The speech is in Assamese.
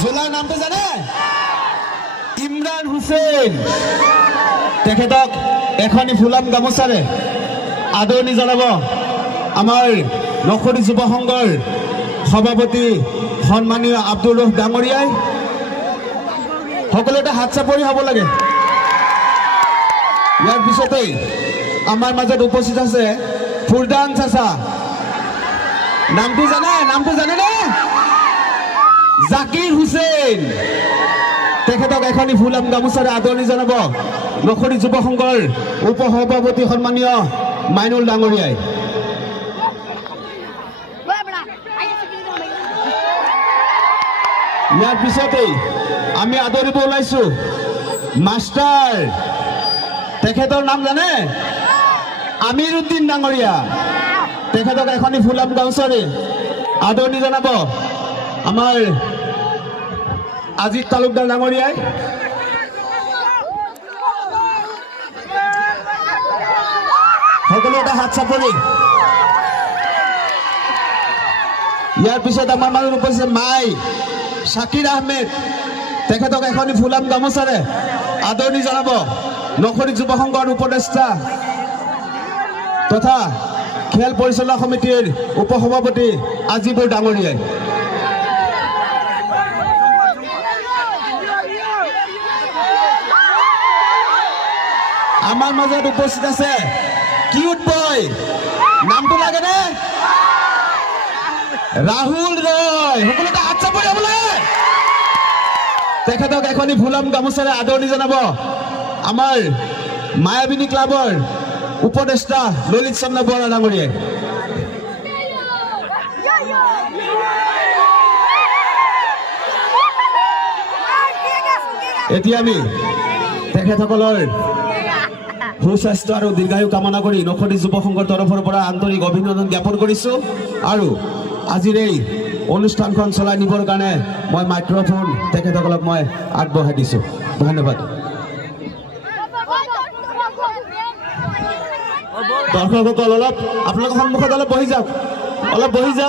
জোলাৰ নামটো জানে? ইমৰান হুছেইন। তেখেতক এখনি ফুলাম গামোচাৰে আদৰণি জনাব আমাৰ নখৰি যুৱ সংঘৰ সভাপতি সন্মানীয় আব্দুল ৰৌফ ডাঙৰীয়াই। সকলোতে হাত চাপৰি হ'ব লাগে। ইয়াৰ পিছতেই আমাৰ মাজত উপস্থিত আছে ফুৰদান চাচা। নামটো জানে? নামটো জানেনে? জাকিৰ হুছেইন। তেখেতক এখনি ফুলাম গামোচাৰে আদৰণি জনাব নখৰি যুৱ সংঘৰ উপ সভাপতি সন্মানীয় মাইনুল ডাঙৰীয়াই। ইয়াৰ পিছতেই আমি আদৰিব ওলাইছো মাষ্টাৰ। তেখেতৰ নাম জানে? আমিৰ উদ্দিন ডাঙৰীয়া। তেখেতক এখনি ফুলাম গামোচাৰে আদৰণি জনাব আমাৰ আজিত তালুকদাৰ ডাঙৰীয়াই। সকলো এটা হাত চাপৰি। ইয়াৰ পিছত আমাৰ মাজত উপস্থিত মাই শাকিৰ আহমেদ। তেখেতক এখনি ফুলাম গামোচাৰে আদৰণি জনাব নখৰি যুৱ সংঘৰ উপদেষ্টা তথা খেল পৰিচালনা সমিতিৰ উপ সভাপতি আজিবুৰ ডাঙৰীয়াই। আমাৰ মাজত উপস্থিত আছে কিউট বয়। নামটো লাগেনে? ৰাহুল ৰয়। সকলোতে হাত চাপৰি হ'ব লাগে। তেখেতক এখনি ফুলাম গামোচাৰে আদৰণি জনাব আমাৰ মায়াবিনী ক্লাবৰ উপদেষ্টা ললিত চন্দ্ৰ বৰা ডাঙৰীয়াই। এতিয়া আমি তেখেতসকলৰ সুস্বাস্থ্য আৰু দীৰ্ঘায়ু কামনা কৰি নখৰি যুৱ সংঘৰ তৰফৰ পৰা আন্তৰিক অভিনন্দন জ্ঞাপন কৰিছো। আৰু আজিৰ এই অনুষ্ঠানখন চলাই নিবৰ কাৰণে মই মাইক্ৰফোন তেখেতসকলক মই আগবঢ়াই দিছো। ধন্যবাদ। দৰ্শকসকল অলপ আপোনালোকৰ সন্মুখত অলপ বহি যাওক, অলপ বহি যাওক।